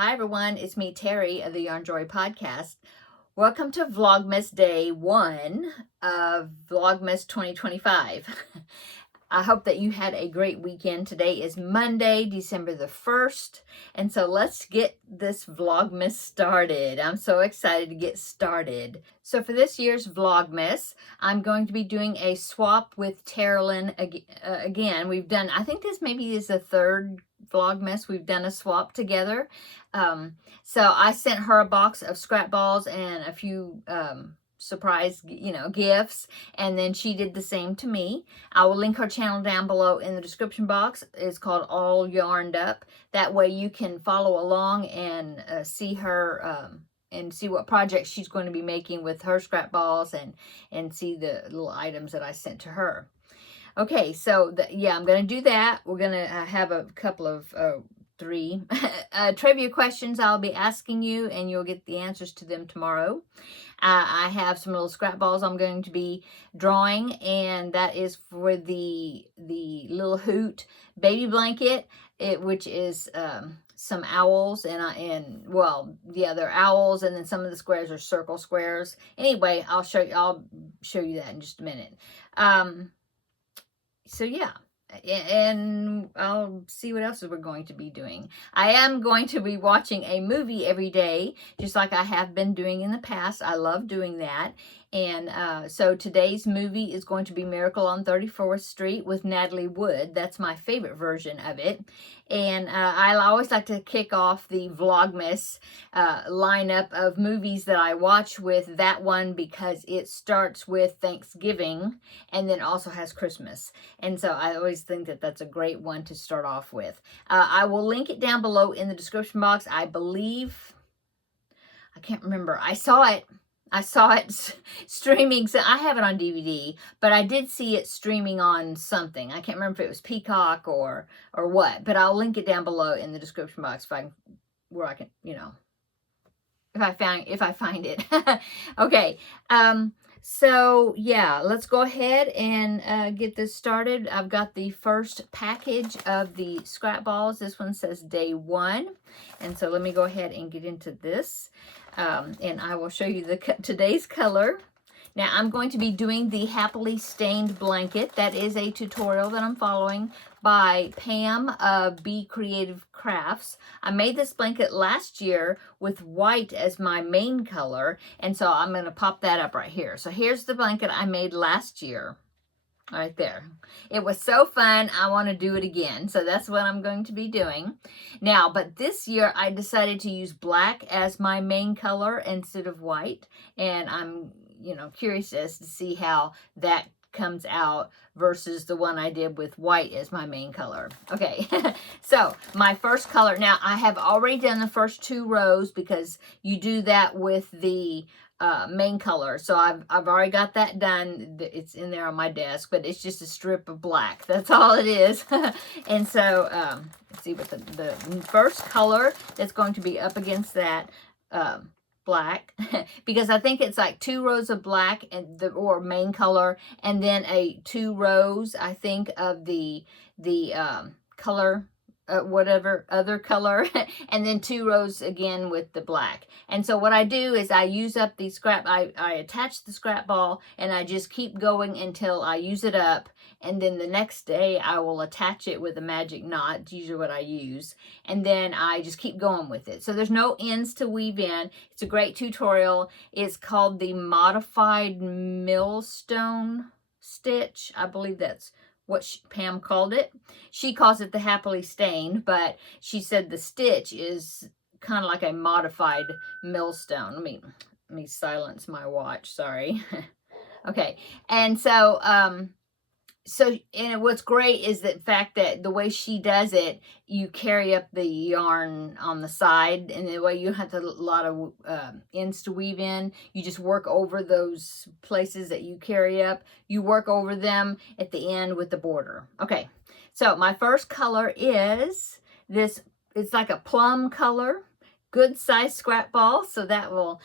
Hi everyone, it's me Terry of the Yarn Joy podcast. Welcome to Vlogmas Day 1 of Vlogmas 2025. I hope that you had a great weekend. Today is Monday, December the 1st, and so let's get this Vlogmas started. I'm so excited to get started. So for this year's Vlogmas, I'm going to be doing a swap with Terrilyn again. We've done, I think this maybe is the third Vlogmas we've done a swap together. So I sent her a box of scrap balls and a few surprise, gifts, and then she did the same to me. I will link her channel down below in the description box. It's called All Yarned Up. That way you can follow along and see her and see what projects she's going to be making with her scrap balls and see the little items that I sent to her. Okay, so I'm going to do that. We're going to have a couple of three trivia questions I'll be asking you, and you'll get the answers to them tomorrow. I have some little scrap balls I'm going to be drawing, and that is for the little Hoot baby blanket, which is some owls and they're owls, and then some of the squares are circle squares. Anyway, I'll show you that in just a minute. So yeah, and I'll see what else we're going to be doing. I am going to be watching a movie every day, just like I have been doing in the past. I love doing that. And so today's movie is going to be Miracle on 34th Street with Natalie Wood. That's my favorite version of it. And I always like to kick off the Vlogmas lineup of movies that I watch with that one, because it starts with Thanksgiving and then also has Christmas. And so I always think that that's a great one to start off with. I will link it down below in the description box. I believe, I can't remember. I saw it streaming, so I have it on DVD, but I did see it streaming on something. I can't remember if it was Peacock or what, but I'll link it down below in the description box if I find it. Okay. So yeah, let's go ahead and get this started. I've got the first package of the scrap balls. This one says day 1. And so let me go ahead and get into this. And I will show you today's color. Now I'm going to be doing the Happily Stained blanket. That is a tutorial that I'm following by Pam of Be Creative Crafts. I made this blanket last year with white as my main color, and so I'm going to pop that up right here. So here's the blanket I made last year. Right there. It was so fun. I want to do it again. So that's what I'm going to be doing. Now, but this year I decided to use black as my main color instead of white. And I'm, curious as to see how that comes out versus the one I did with white as my main color. Okay, so my first color. Now, I have already done the first 2 rows because you do that with the main color. So I've already got that done. It's in there on my desk, but it's just a strip of black. That's all it is. And so let's see what the first color that's going to be up against that black, because I think it's like 2 rows of black or main color, and then 2 rows, I think, of the color, whatever other color, and then 2 rows again with the black. And so what I do is I use up the scrap, I attach the scrap ball, and I just keep going until I use it up, and then the next day I will attach it with a magic knot. It's usually what I use, and then I just keep going with it. So there's no ends to weave in. It's a great tutorial. It's called the Modified Millstone Stitch. I believe that's what Pam called it. She calls it the Happily Stained, but she said the stitch is kind of like a modified millstone. Let me silence my watch, sorry. Okay, and so what's great is the fact that the way she does it, you carry up the yarn on the side, and the way you have a lot of ends to weave in, you just work over those places that you carry up. You work over them at the end with the border. Okay, so my first color is this. It's like a plum color. good size scrap ball, so I'll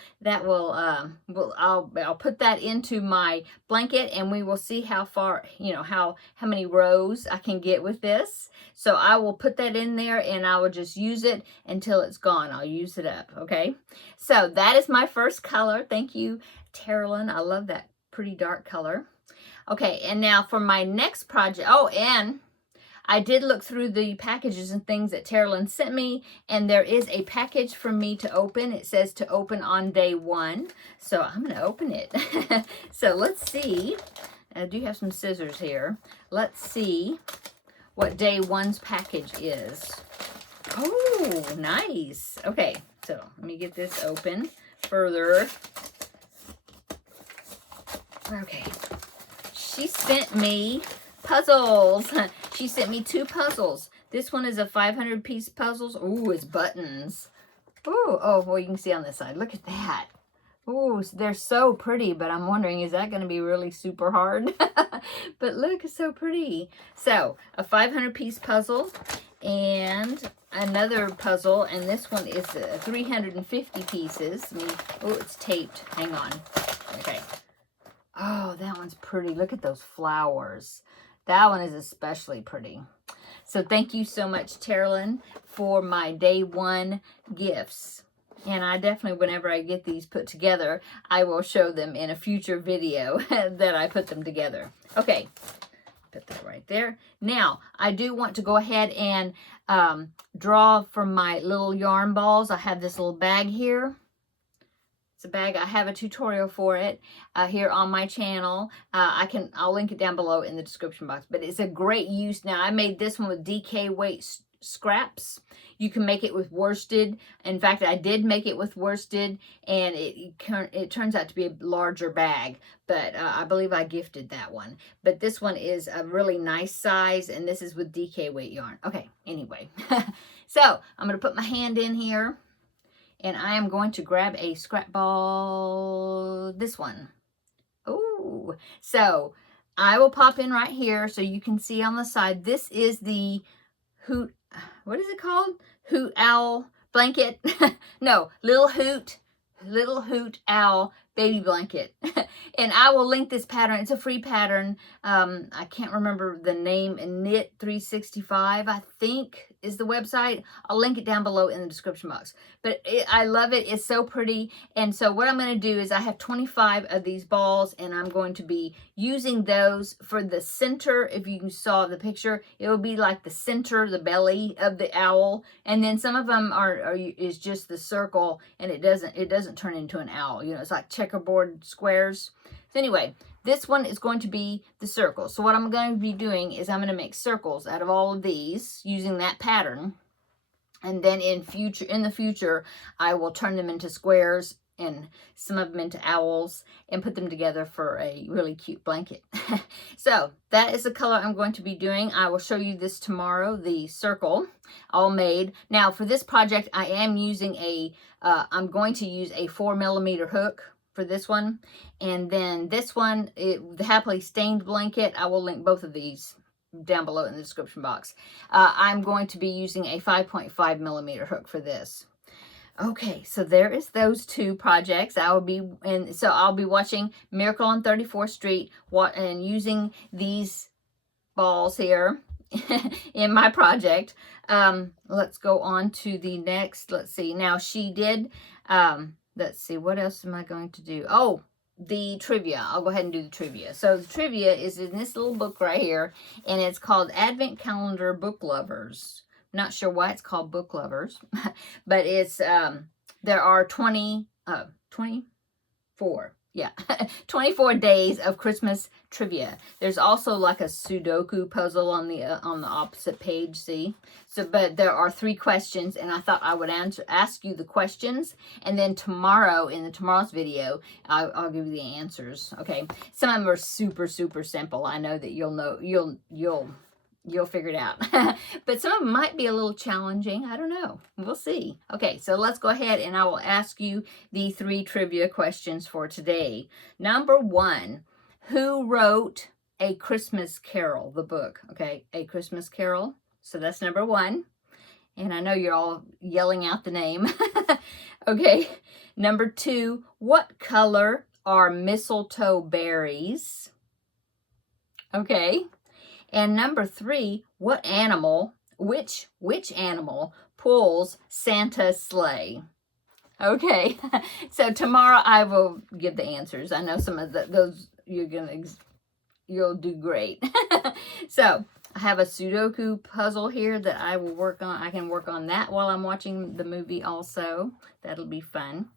put that into my blanket, and we will see how far, you know, how many rows I can get with this. So I will put that in there, and I will just use it until it's gone. I'll use it up. Okay, so that is my first color. Thank you, Terri. I love that pretty dark color. Okay, and now for my next project. Oh, and I did look through the packages and things that Terri sent me, and there is a package for me to open. It says to open on day 1, so I'm going to open it. So let's see. I do have some scissors here. Let's see what day 1's package is. Oh, nice. Okay, so let me get this open further. Okay. She sent me puzzles. She sent me 2 puzzles. This one is a 500-piece puzzles. Ooh, it's buttons. Ooh, oh, well, you can see on this side. Look at that. Ooh, they're so pretty, but I'm wondering, is that going to be really super hard? But look, it's so pretty. So, a 500-piece puzzle and another puzzle, and this one is 350 pieces. Oh, it's taped. Hang on. Okay. Oh, that one's pretty. Look at those flowers. That one is especially pretty. So thank you so much, Terri, for my day 1 gifts. And I definitely, whenever I get these put together, I will show them in a future video that I put them together. Okay, put that right there. Now, I do want to go ahead and draw from my little yarn balls. I have this little bag here. A bag. I have a tutorial for it here on my channel. I'll link it down below in the description box, but it's a great use. Now I made this one with DK weight scraps. You can make it with worsted. In fact, I did make it with worsted, and it turns out to be a larger bag, but I believe I gifted that one. But this one is a really nice size, and this is with DK weight yarn. Okay, anyway. So I'm going to put my hand in here, and I am going to grab a scrap ball, this one. Oh, so I will pop in right here so you can see on the side. This is the Hoot, what is it called? Hoot Owl blanket. No, Little Hoot Owl baby blanket. And I will link this pattern. It's a free pattern. I can't remember the name. Knit 365, I think, is the website. I'll link it down below in the description box. But I love it. It's so pretty. And so what I'm going to do is I have 25 of these balls, and I'm going to be using those for the center. If you saw the picture, it will be like the center, the belly of the owl. And then some of them is just the circle, and it doesn't turn into an owl. You know, it's like checkerboard squares. So anyway, this one is going to be the circle. So what I'm going to be doing is I'm going to make circles out of all of these using that pattern. And then in the future, I will turn them into squares and some of them into owls and put them together for a really cute blanket. So that is the color I'm going to be doing. I will show you this tomorrow, the circle all made. Now for this project, I am using I'm going to use a 4mm hook for this one. And then this one, the Happily Stained blanket, I will link both of these down below in the description box. I'm going to be using a 5.5mm hook for this. Okay, so there is those 2 projects. I'll be watching Miracle on 34th Street and using these balls here in my project. Let's go on to the next. Let's see. Now she did. Let's see. What else am I going to do? Oh, the trivia. I'll go ahead and do the trivia. So the trivia is in this little book right here, and it's called Advent Calendar Book Lovers. Not sure why it's called Book Lovers, but it's there are 24 days of Christmas trivia. There's also like a Sudoku puzzle on the opposite page, see? So, but there are 3 questions, and I thought I would ask you the questions, and then tomorrow, in tomorrow's video, I'll give you the answers, okay? Some of them are super, super simple. I know that you'll figure it out. But some of them might be a little challenging. I don't know. We'll see. Okay, so let's go ahead and I will ask you the 3 trivia questions for today. Number 1, who wrote A Christmas Carol, the book? Okay, A Christmas Carol. So that's number 1. And I know you're all yelling out the name. Okay, number 2, what color are mistletoe berries? Okay. And number 3, what animal, which animal pulls Santa's sleigh? Okay, so tomorrow I will give the answers. I know some of those you'll do great. So I have a Sudoku puzzle here that I will work on. I can work on that while I'm watching the movie also. That'll be fun.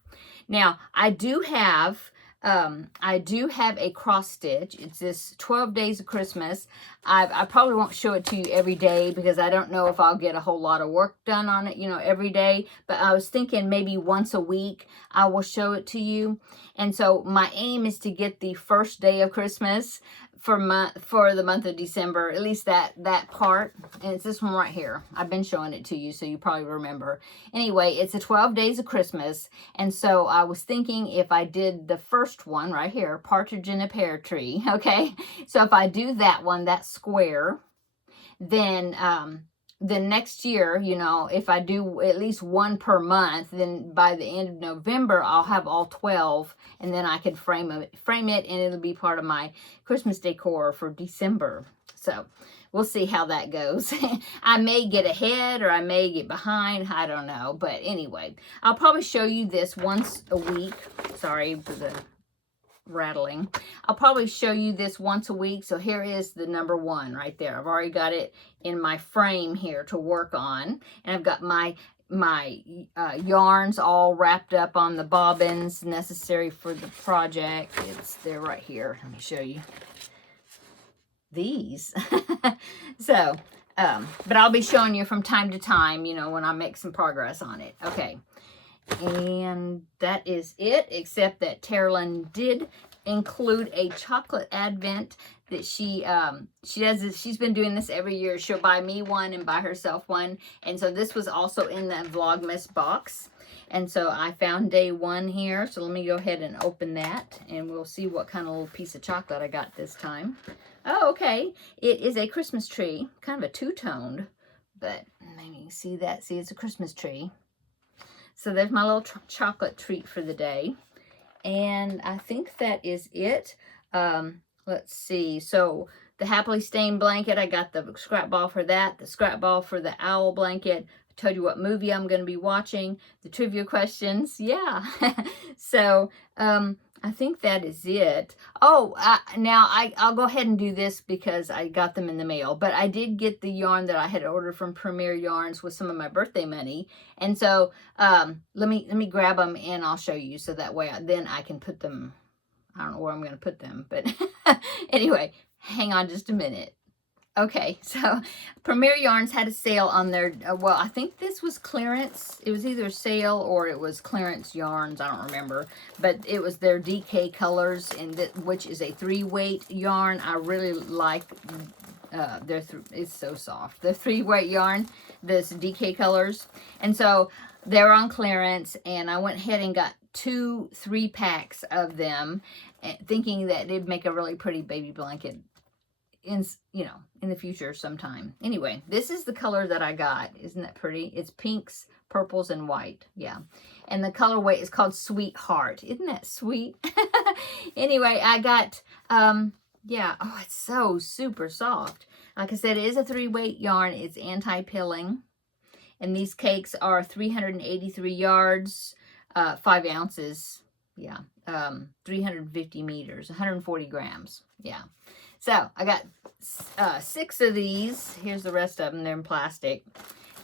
Now, I do have a cross stitch. It's this 12 Days of Christmas. I probably won't show it to you every day because I don't know if I'll get a whole lot of work done on it, every day. But I was thinking maybe once a week I will show it to you. And so my aim is to get the first day of Christmas for the month of December, at least that part. And it's this one right here. I've been showing it to you, so you probably remember. Anyway, it's the 12 Days of Christmas. And so I was thinking if I did the first one right here, Partridge in a Pear Tree, okay? So if I do that one, that square, then next year, if I do at least one per month, then by the end of November, I'll have all 12, and then I can frame it, and it'll be part of my Christmas decor for December. So we'll see how that goes. I may get ahead or I may get behind. I don't know. But anyway, I'll probably show you this once a week. Sorry for the rattling. I'll probably show you this once a week. So here is the number 1 right there. I've already got it in my frame here to work on, and I've got my yarns all wrapped up on the bobbins necessary for the project. They're right here. Let me show you these. So but I'll be showing you from time to time, when I make some progress on it. Okay. And that is it, except that Terri did include a chocolate advent that she does this. She's been doing this every year. She'll buy me one and buy herself one. And so this was also in the Vlogmas box. And so I found day 1 here. So let me go ahead and open that, and we'll see what kind of little piece of chocolate I got this time. Oh, okay. It is a Christmas tree, kind of a two-toned, but maybe you can see that. See, it's a Christmas tree. So there's my little chocolate treat for the day. And I think that is it. Let's see. So the Happily Stained blanket, I got the scrap ball for that. The scrap ball for the owl blanket. I told you what movie I'm going to be watching. The trivia questions. Yeah. So I think that is it. Oh, now I'll go ahead and do this because I got them in the mail. But I did get the yarn that I had ordered from Premier Yarns with some of my birthday money. And so let me grab them and I'll show you. So that way then I can put them. I don't know where I'm going to put them. But anyway, hang on just a minute. Okay, so Premier Yarns had a sale on their, well, I think this was clearance. It was either sale or it was clearance yarns. I don't remember. But it was their DK colors, which is a 3-weight yarn. I really like it's so soft. The 3-weight yarn, this DK colors. And so they're on clearance, and I went ahead and got 2 3-packs of them, thinking that it'd make a really pretty baby blanket in the future sometime. Anyway, this is the color that I got. Isn't that pretty? It's pinks, purples, and white. Yeah. And the colorway is called Sweetheart. Isn't that sweet? Anyway, I got, yeah. Oh, it's so super soft. Like I said, it is a 3-weight yarn. It's anti-pilling. And these cakes are 383 yards, 5 ounces. Yeah. 350 meters, 140 grams. Yeah. So I got 6 of these. Here's the rest of them. They're in plastic.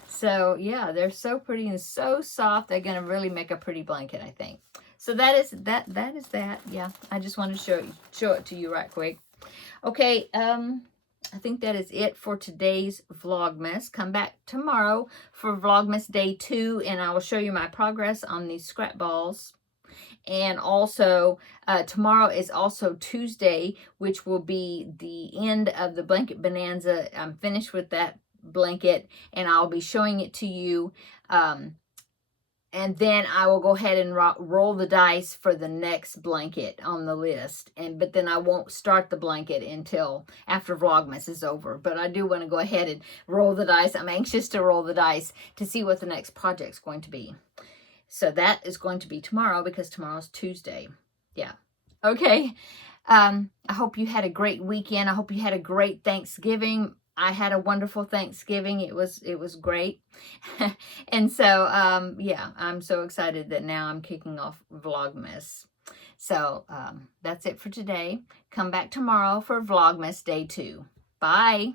So yeah, they're so pretty and so soft. They're going to really make a pretty blanket, I think. So that is that. Yeah, I just wanted to show it to you right quick. Okay, I think that is it for today's Vlogmas. Come back tomorrow for Vlogmas Day 2, and I will show you my progress on these scrap balls. And also, tomorrow is also Tuesday, which will be the end of the Blanket Bonanza. I'm finished with that blanket, and I'll be showing it to you And then I will go ahead and roll the dice for the next blanket on the list. But then I won't start the blanket until after Vlogmas is over. But I do want to go ahead and roll the dice. I'm anxious to roll the dice to see what the next project's going to be. So that is going to be tomorrow, because tomorrow's Tuesday. Yeah. Okay. I hope you had a great weekend. I hope you had a great Thanksgiving. I had a wonderful Thanksgiving. It was great. And so, yeah, I'm so excited that now I'm kicking off Vlogmas. So, that's it for today. Come back tomorrow for Vlogmas Day 2. Bye.